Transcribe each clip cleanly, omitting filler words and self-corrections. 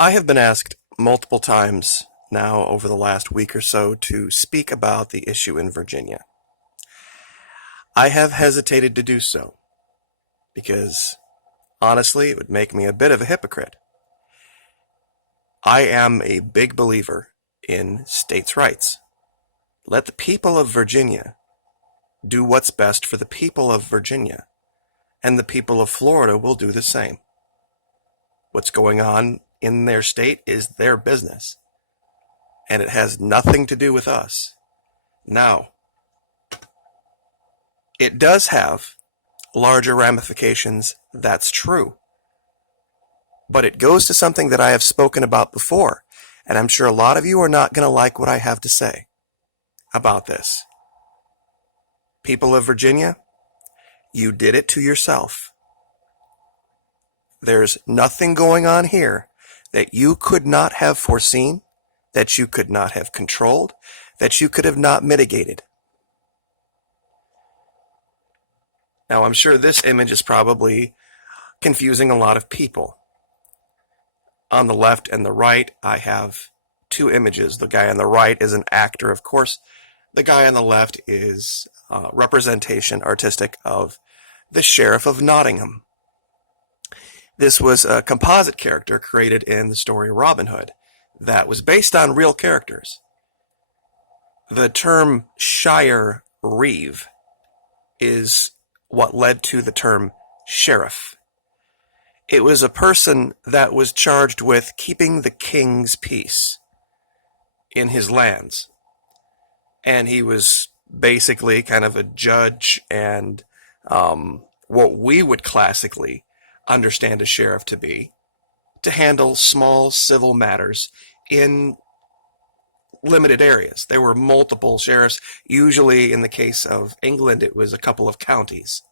I have been asked multiple times now over the last week or so to speak about the issue in Virginia. I have hesitated to do so because, honestly, it would make me a bit of a hypocrite. I am a big believer in states' rights. Let the people of Virginia do what's best for the people of Virginia, and the people of Florida will do the same. What's going on in their state is their business, and it has nothing to do with us. Now, it does have larger ramifications, that's true. But it goes to something that I have spoken about before, and I'm sure a lot of you are not going to like what I have to say about this. People of Virginia, you did it to yourself. There's nothing going on here that you could not have foreseen, that you could not have controlled, that you could have not mitigated. Now, I'm sure this image is probably confusing a lot of people. On the left and the right, I have two images. The guy on the right is an actor, of course. The guy on the left is representation, artistic, of the Sheriff of Nottingham. This was a composite character created in the story Robin Hood that was based on real characters. The term Shire Reeve is what led to the term sheriff. It was a person that was charged with keeping the king's peace in his lands. And he was basically kind of a judge and what we would classically understand a sheriff to be, to handle small civil matters in limited areas. There were multiple sheriffs. Usually in the case of England, it was a couple of counties.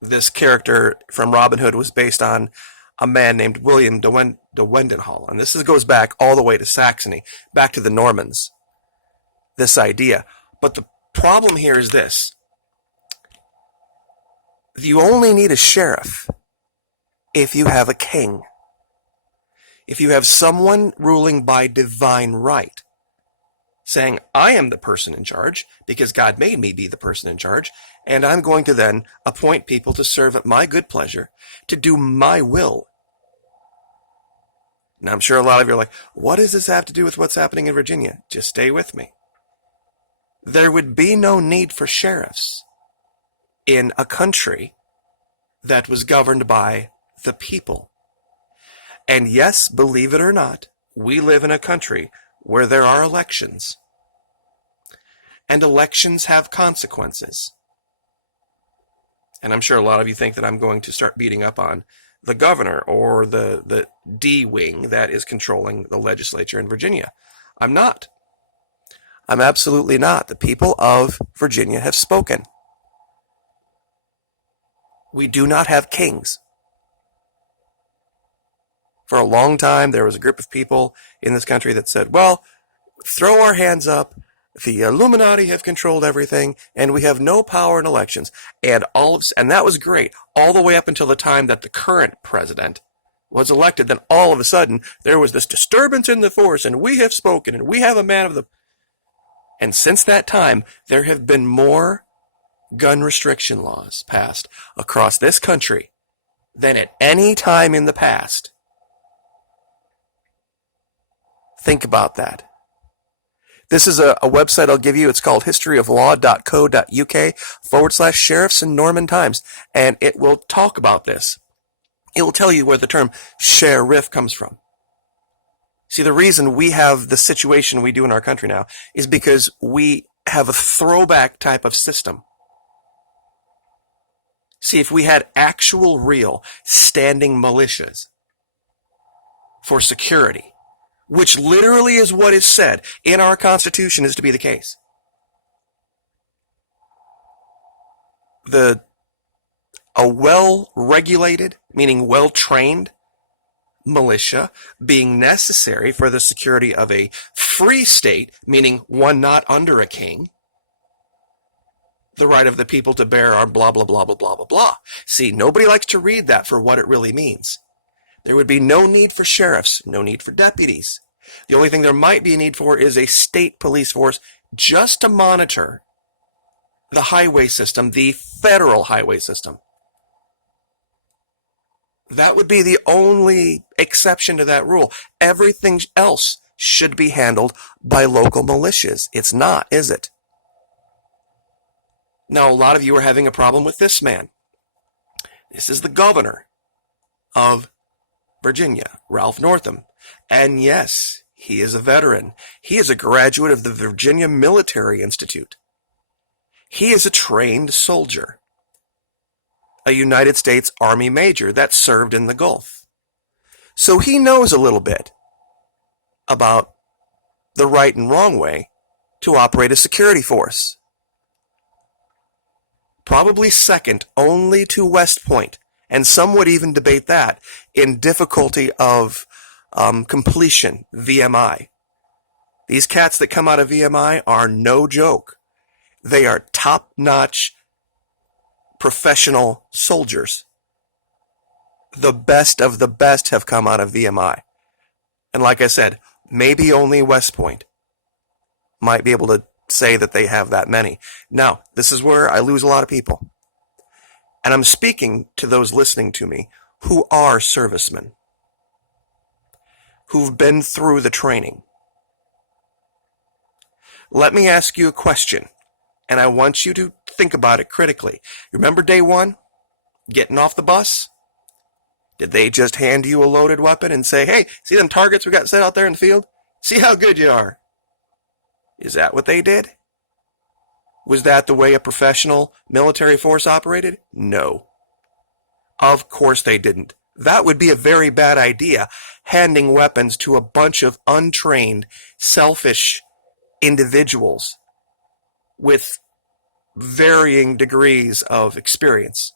This character from Robin Hood was based on a man named William de Wendenhall. And this goes back all the way to Saxony, back to the Normans, this idea. But the problem here is this. You only need a sheriff if you have a king. If you have someone ruling by divine right, saying, I am the person in charge because God made me be the person in charge, and I'm going to then appoint people to serve at my good pleasure, to do my will. Now, I'm sure a lot of you are like, what does this have to do with what's happening in Virginia? Just stay with me. There would be no need for sheriffs in a country that was governed by the people. And yes, believe it or not, we live in a country where there are elections. And elections have consequences. And I'm sure a lot of you think that I'm going to start beating up on the governor or the D wing that is controlling the legislature in Virginia. I'm not. I'm absolutely not. The people of Virginia have spoken. We do not have kings. For a long time, there was a group of people in this country that said, well, throw our hands up. The Illuminati have controlled everything, and we have no power in elections. And that was great, all the way up until the time that the current president was elected. Then all of a sudden, there was this disturbance in the force, and we have spoken, and we have a man of the... And since that time, there have been more gun restriction laws passed across this country than at any time in the past. Think about that. This is a website I'll give you. It's called historyoflaw.co.uk/sheriffs in Norman times. And it will talk about this. It will tell you where the term sheriff comes from. See, the reason we have the situation we do in our country now is because we have a throwback type of system. See, if we had actual, real, standing militias for security, which literally is what is said in our Constitution is to be the case. A well-regulated, meaning well-trained, militia being necessary for the security of a free state, meaning one not under a king, the right of the people to bear our blah, blah, blah, blah, blah, blah, blah. See, nobody likes to read that for what it really means. There would be no need for sheriffs, no need for deputies. The only thing there might be a need for is a state police force just to monitor the highway system, the federal highway system. That would be the only exception to that rule. Everything else should be handled by local militias. It's not, is it? Now, a lot of you are having a problem with this man. This is the governor of Virginia, Ralph Northam. And yes, he is a veteran. He is a graduate of the Virginia Military Institute. He is a trained soldier, a United States Army major that served in the Gulf. So he knows a little bit about the right and wrong way to operate a security force. Probably second only to West Point, and some would even debate that in difficulty of completion, VMI. These cats that come out of VMI are no joke. They are top-notch professional soldiers. The best of the best have come out of VMI. And like I said, maybe only West Point might be able to say that they have that many. Now, this is where I lose a lot of people. And I'm speaking to those listening to me who are servicemen, who've been through the training. Let me ask you a question, and I want you to think about it critically. Remember day one? Getting off the bus? Did they just hand you a loaded weapon and say, hey, see them targets we got set out there in the field? See how good you are. Is that what they did? Was that the way a professional military force operated? No. Of course they didn't. That would be a very bad idea, handing weapons to a bunch of untrained, selfish individuals with varying degrees of experience.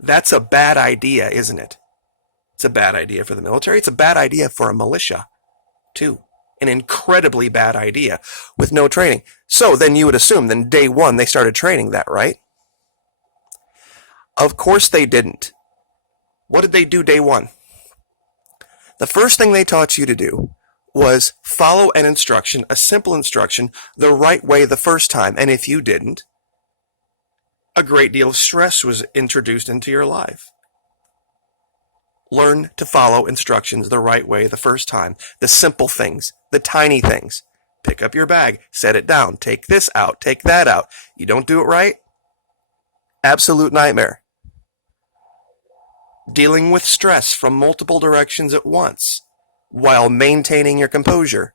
That's a bad idea, isn't it? It's a bad idea for the military. It's a bad idea for a militia, too. An incredibly bad idea with no training. So then you would assume then day one they started training that, right? Of course they didn't. What did they do day one? The first thing they taught you to do was follow an instruction, a simple instruction, the right way the first time. And if you didn't, a great deal of stress was introduced into your life. Learn to follow instructions the right way the first time. The simple things, the tiny things. Pick up your bag, set it down, take this out, take that out. You don't do it right? Absolute nightmare. Dealing with stress from multiple directions at once while maintaining your composure.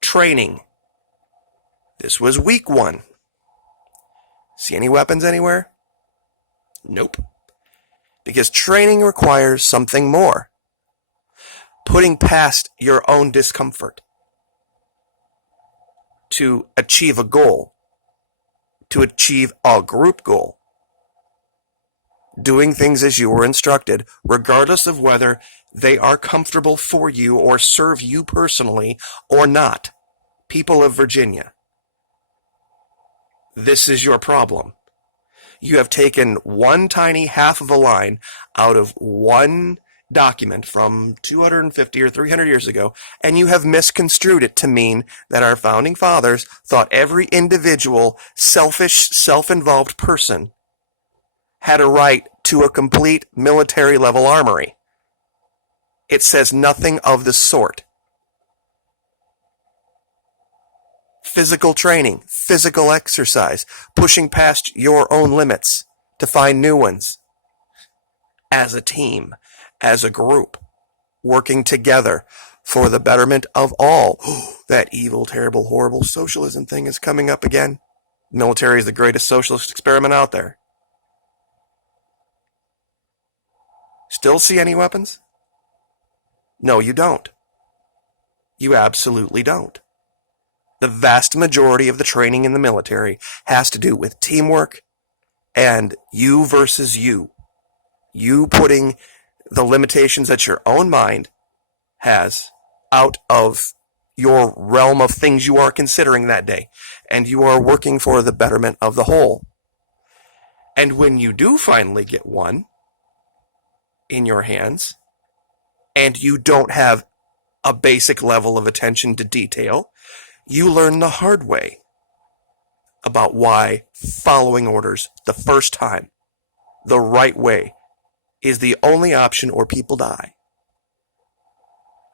Training. This was week one. See any weapons anywhere? Nope. Because training requires something more. Putting past your own discomfort to achieve a goal, to achieve a group goal. Doing things as you were instructed, regardless of whether they are comfortable for you or serve you personally or not. People of Virginia, this is your problem. You have taken one tiny half of a line out of one document from 250 or 300 years ago, and you have misconstrued it to mean that our founding fathers thought every individual, selfish, self-involved person had a right to a complete military-level armory. It says nothing of the sort. Physical training, physical exercise, pushing past your own limits to find new ones. As a team, as a group, working together for the betterment of all. That evil, terrible, horrible socialism thing is coming up again. Military is the greatest socialist experiment out there. Still see any weapons? No, you don't. You absolutely don't. The vast majority of the training in the military has to do with teamwork and you versus you. You putting the limitations that your own mind has out of your realm of things you are considering that day. And you are working for the betterment of the whole. And when you do finally get one, in your hands and you don't have a basic level of attention to detail, you learn the hard way about why following orders the first time, the right way, is the only option or people die.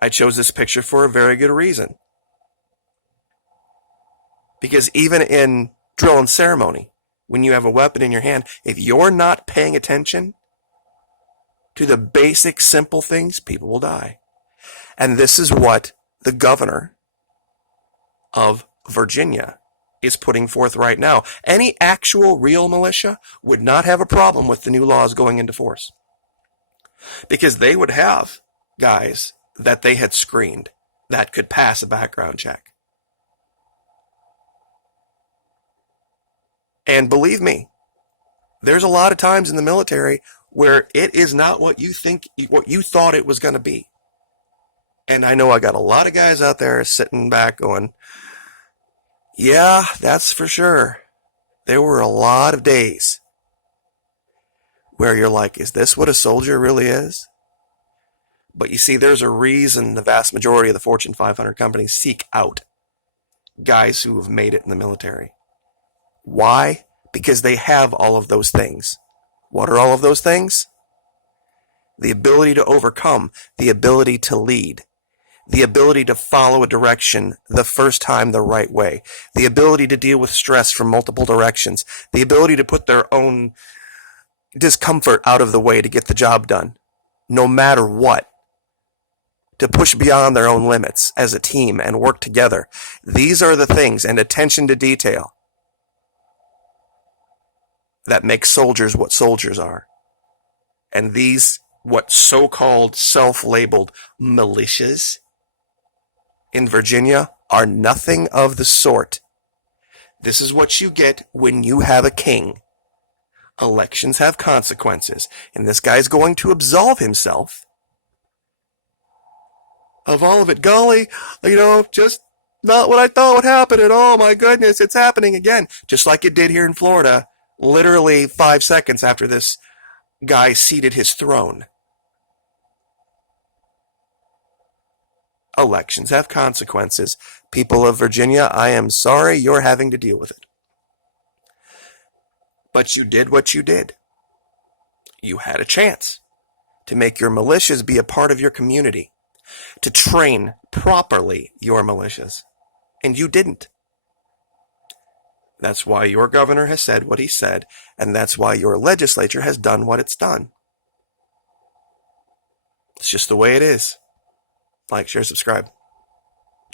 I chose this picture for a very good reason. Because even in drill and ceremony, when you have a weapon in your hand, if you're not paying attention to the basic simple things, people will die. And this is what the governor of Virginia is putting forth right now. Any actual real militia would not have a problem with the new laws going into force, because they would have guys that they had screened that could pass a background check. And believe me, there's a lot of times in the military where it is not what you thought it was going to be. And I know I got a lot of guys out there sitting back going, yeah, that's for sure. There were a lot of days where you're like, is this what a soldier really is? But you see, there's a reason the vast majority of the Fortune 500 companies seek out guys who have made it in the military. Why? Because they have all of those things. What are all of those things? The ability to overcome, the ability to lead, the ability to follow a direction the first time the right way, the ability to deal with stress from multiple directions, the ability to put their own discomfort out of the way to get the job done, no matter what, to push beyond their own limits as a team and work together. These are the things, and attention to detail, that makes soldiers what soldiers are. And these, what so-called self-labeled militias in Virginia, are nothing of the sort. This is what you get when you have a king. Elections have consequences, and this guy's going to absolve himself of all of it. Golly, just not what I thought would happen, and oh my goodness, it's happening again. Just like it did here in Florida, literally 5 seconds after this guy ceded his throne. Elections have consequences. People of Virginia, I am sorry you're having to deal with it. But you did what you did. You had a chance to make your militias be a part of your community, to train properly your militias, and you didn't. That's why your governor has said what he said, and that's why your legislature has done what it's done. It's just the way it is. Like, share, subscribe.